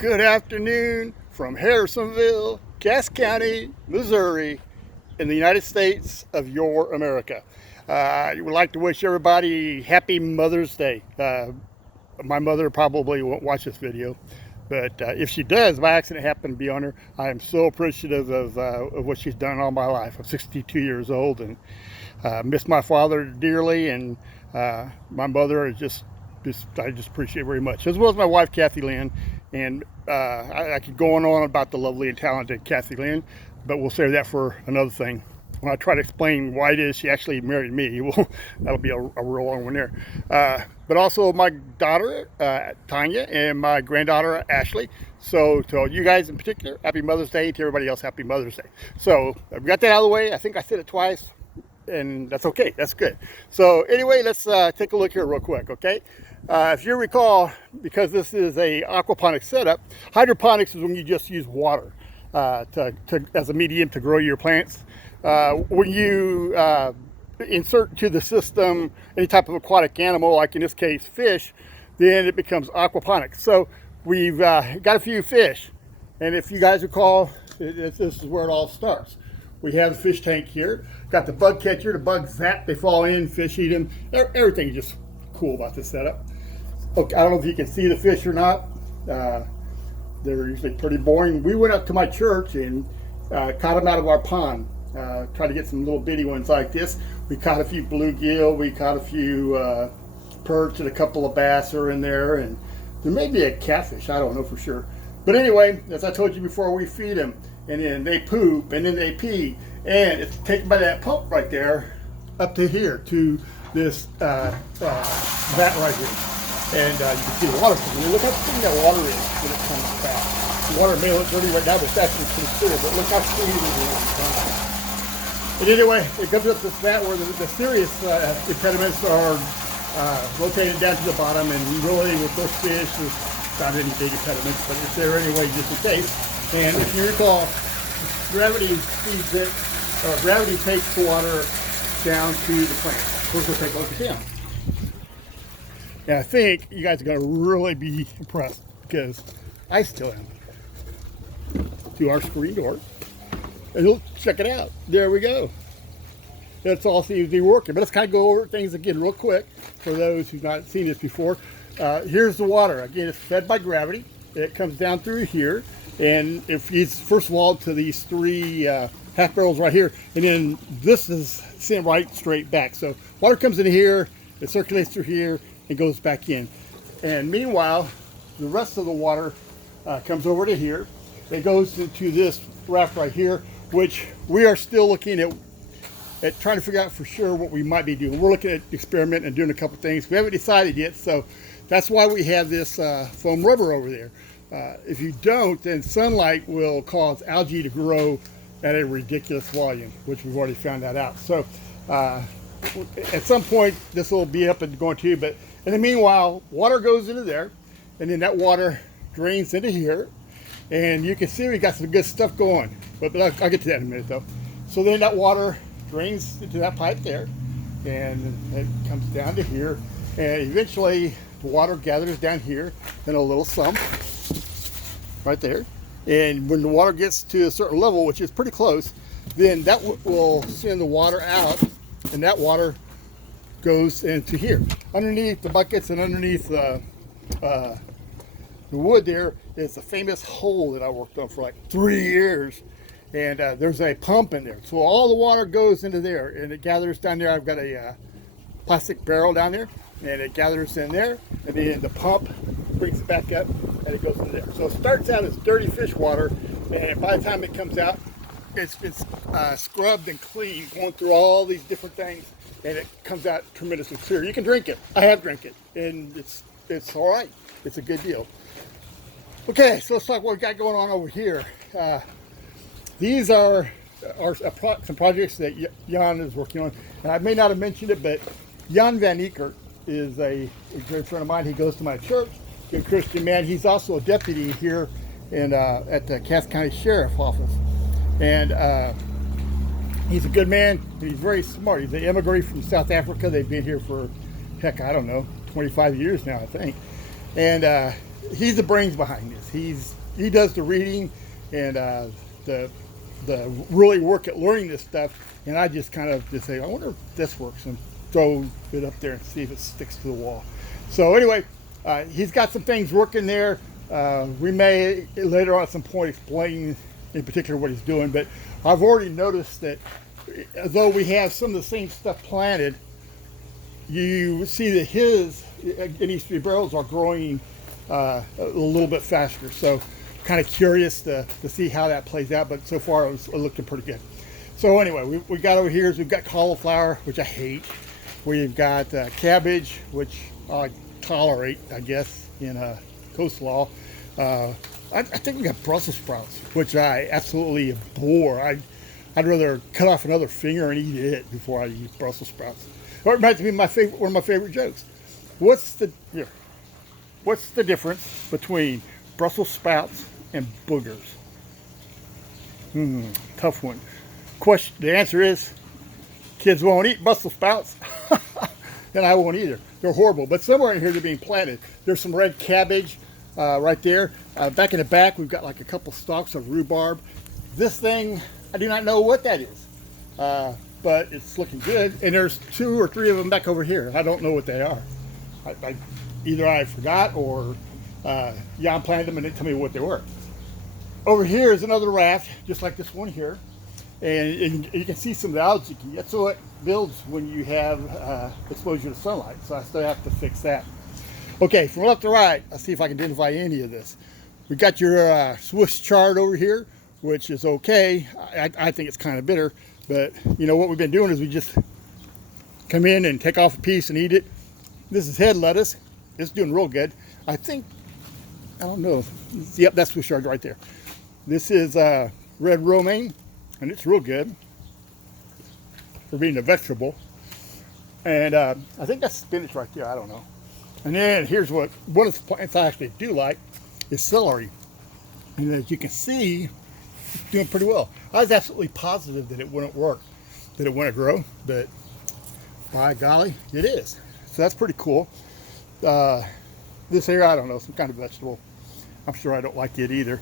Good afternoon from Harrisonville, Cass County, Missouri, in the United States of your America. I would like to wish everybody happy Mother's Day. My mother probably won't watch this video, but if she does, by accident happen to be on her, I am so appreciative of what she's done all my life. I'm 62 years old and miss my father dearly, and my mother is I just appreciate very much, as well as my wife Kathy Lynn. And I could go on about the lovely and talented Kathy Lynn, but we'll save that for another thing. When I try to explain why it is she actually married me, well, that'll be a real long one there. But also my daughter, Tanya, and my granddaughter, Ashley. So to you guys in particular, happy Mother's Day. To everybody else, happy Mother's Day. So I've got that out of the way. I think I said it twice, and that's okay. That's good. So anyway, let's take a look here real quick, okay? If you recall, because this is a aquaponics setup, hydroponics is when you just use water as a medium to grow your plants. When you insert to the system any type of aquatic animal, like in this case fish, then it becomes aquaponics. So we've got a few fish, and if you guys recall, this is where it all starts. We have a fish tank here, got the bug catcher, the bugs zap, they fall in, fish eat them, everything is just cool about this setup. Okay, I don't know if you can see the fish or not. They're usually pretty boring. We went up to my church and caught them out of our pond. Tried to get some little bitty ones like this. We caught a few bluegill, we caught a few perch, and a couple of bass are in there, and there may be a catfish, I don't know for sure. But anyway, as I told you before, we feed them, and then they poop, and then they pee, and it's taken by that pump right there up to here, to this vat right here. And you can see the water coming in. Look how clean that water is when it comes back. The water may look dirty right now, but it's actually pretty clear. But look how clean it is when it comes back. And anyway, it comes up this vat where the serious impediments are rotated down to the bottom, and really with those fish, there's not any big impediments, but it's there anyway just in case. And if you recall, gravity feeds it, gravity takes the water down to the plant. Of course, we'll take a look at them. And I think you guys are going to really be impressed, because I still am. To our screen door. And you'll check it out. There we go. That's all seems to be working. But let's kind of go over things again real quick for those who've not seen this before. Here's the water. Again, it's fed by gravity. It comes down through here. And it feeds, first of all, to these three half barrels right here. And then this is sent right straight back. So water comes in here, it circulates through here, and goes back in. And meanwhile, the rest of the water comes over to here. It goes into this raft right here, which we are still looking at trying to figure out for sure what we might be doing. We're looking at experimenting and doing a couple things. We haven't decided yet, so that's why we have this foam rubber over there. If you don't, then sunlight will cause algae to grow at a ridiculous volume, which we've already found that out. So at some point, this will be up and going too, but in the meanwhile, water goes into there, and then that water drains into here, and you can see we got some good stuff going, but I'll get to that in a minute though. So then that water drains into that pipe there, and it comes down to here, and eventually the water gathers down here in a little sump right there. And when the water gets to a certain level, which is pretty close, then that will send the water out, and that water goes into here. Underneath the buckets and underneath the wood there is a famous hole that I worked on for like 3 years. And there's a pump in there. So all the water goes into there, and it gathers down there. I've got a plastic barrel down there, and it gathers in there, and then the pump brings it back up, and it goes into there. So it starts out as dirty fish water, and by the time it comes out, it's scrubbed and clean, going through all these different things, and it comes out tremendously clear. You can drink it. I have drank it, and it's all right. It's a good deal. Okay, so let's talk what we got going on over here. These are some projects that Jan is working on, and I may not have mentioned it, but Jan Van Eekert is a great friend of mine. He goes to my church, good Christian man. He's also a deputy here at the Cass County Sheriff's Office, and he's a good man. He's very smart. He's an immigrant from South Africa. They've been here for, heck, I don't know, 25 years now, I think. And he's the brains behind this. He does the reading and the really work at learning this stuff, and I just kind of just say, I wonder if this works, and throw it up there and see if it sticks to the wall. So anyway, he's got some things working there. We may later on at some point explain in particular what he's doing, but I've already noticed that though we have some of the same stuff planted, you see that his NE3 barrels are growing a little bit faster. So kind of curious to see how that plays out, but so far it's looking pretty good. So anyway, we got over here is we've got cauliflower, which I hate. We've got cabbage, which I tolerate, I guess, in coleslaw. I think we got Brussels sprouts, which I absolutely abhor. I'd rather cut off another finger and eat it before I eat Brussels sprouts. It reminds me of one of my favorite jokes. What's the difference between Brussels sprouts and boogers? Tough one. The answer is kids won't eat Brussels sprouts, and I won't either. They're horrible. But somewhere in here they're being planted. There's some red cabbage right there. Back in the back we've got like a couple stalks of rhubarb. This thing, I do not know what that is, but it's looking good. And there's 2 or 3 of them back over here. I don't know what they are. Either I forgot or Jan planted them and didn't tell me what they were. Over here is another raft, just like this one here. And you can see some of the algae. That's what builds when you have exposure to sunlight. So I still have to fix that. Okay, from left to right, I'll see if I can identify any of this. We got your Swiss chard over here, which is okay. I think it's kind of bitter, but you know what we've been doing is we just come in and take off a piece and eat it. This is head lettuce. It's doing real good. I don't know. Yep, that's Swiss chard right there. This is red romaine, and it's real good for being a vegetable. And I think that's spinach right there. I don't know. And then here's one of the plants I actually do like is celery. And as you can see, it's doing pretty well. I was absolutely positive that it wouldn't work, that it wouldn't grow, but by golly, it is. So that's pretty cool. This here, I don't know, some kind of vegetable. I'm sure I don't like it either.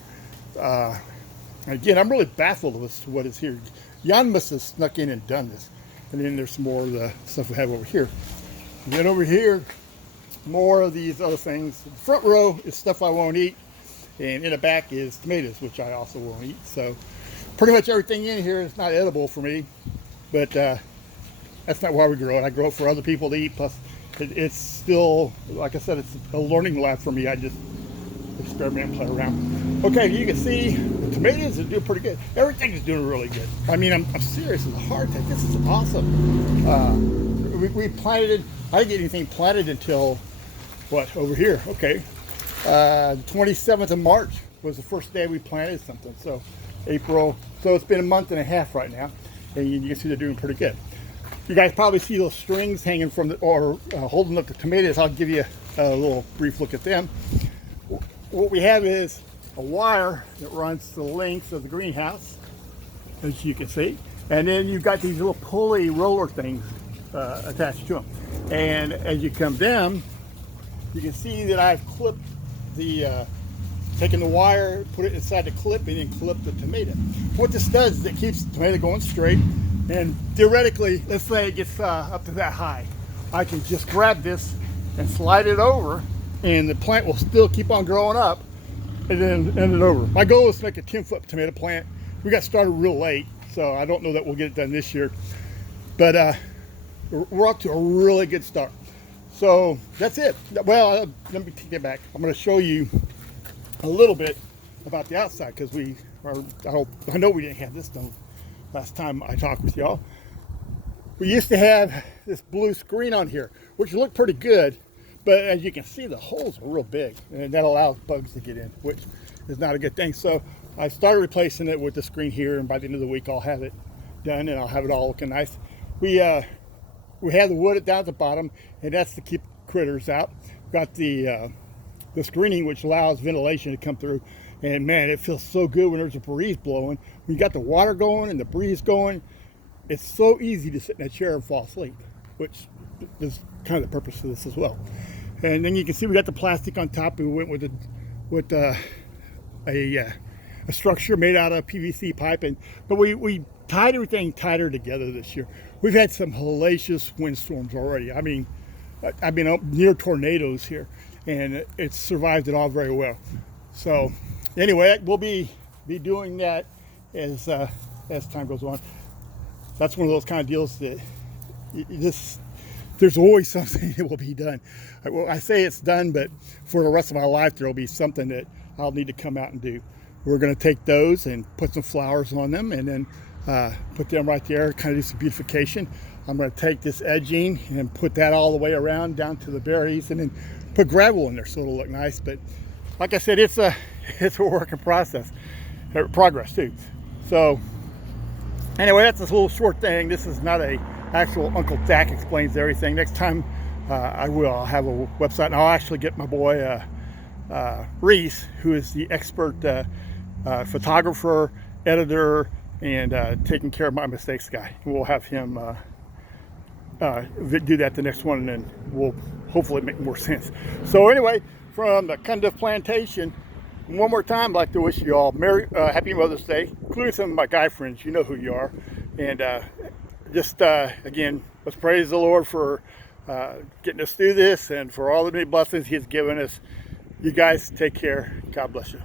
Again, I'm really baffled as to what is here. Jan must have snuck in and done this. And then there's some more of the stuff we have over here. And then over here, more of these other things. The front row is stuff I won't eat. And in the back is tomatoes, which I also won't eat. So pretty much everything in here is not edible for me. But that's not why we grow it. I grow it for other people to eat. Plus, it's still, like I said, it's a learning lab for me. I just experiment and play around. Okay, you can see the tomatoes are doing pretty good. Everything is doing really good. I mean, I'm serious as a heart attack. This is awesome. We planted, I didn't get anything planted until, what, over here. Okay. The 27th of March was the first day we planted something. So April, so it's been a month and a half right now. And you can see they're doing pretty good. You guys probably see those strings hanging from holding up the tomatoes. I'll give you a little brief look at them. What we have is a wire that runs the length of the greenhouse, as you can see. And then you've got these little pulley roller things attached to them. And as you come down, you can see that I've clipped taken the wire, put it inside the clip, and then clip the tomato. What this does is it keeps the tomato going straight. And theoretically, let's say it gets up to that high. I can just grab this and slide it over, and the plant will still keep on growing up, and then end it over. My goal is to make a 10-foot tomato plant. We got started real late, so I don't know that we'll get it done this year. But we're off to a really good start. So that's it. Well, let me take that back. I'm going to show you a little bit about the outside, because I know we didn't have this done last time I talked with y'all. We used to have this blue screen on here, which looked pretty good, but as you can see, the holes are real big, and that allows bugs to get in, which is not a good thing. So I started replacing it with the screen here, and by the end of the week I'll have it done and I'll have it all looking nice. We have the wood down at the bottom, and that's to keep critters out. We've got the screening, which allows ventilation to come through. And man, it feels so good when there's a breeze blowing. When you got the water going and the breeze going, it's so easy to sit in that chair and fall asleep, which is kind of the purpose of this as well. And then you can see we got the plastic on top. We went with a structure made out of PVC pipe, but we tied everything tighter together this year. We've had some hellacious windstorms already. I mean, I've been up near tornadoes here, and it's survived it all very well. So anyway, we'll be doing that as time goes on. That's one of those kind of deals that there's always something that will be done. Well, I say it's done, but for the rest of my life, there will be something that I'll need to come out and do. We're going to take those and put some flowers on them, and then put them right there, kind of do some beautification. I'm going to take this edging and put that all the way around down to the berries, and then put gravel in there so it'll look nice. But like I said, it's a work in progress too. So anyway, that's this little short thing. This is not a actual Uncle Dak Explains Everything. Next time I'll have a website, and I'll actually get my boy Reese, who is the expert photographer, editor, and taking care of my mistakes guy. We'll have him do that the next one, and then we'll hopefully make more sense. So anyway, from the Cundiff Plantation, one more time, I'd like to wish you all happy Mother's Day, including some of my guy friends. You know who you are. And just again, let's praise the Lord for getting us through this, and for all the many blessings He's given us. You guys take care. God bless you.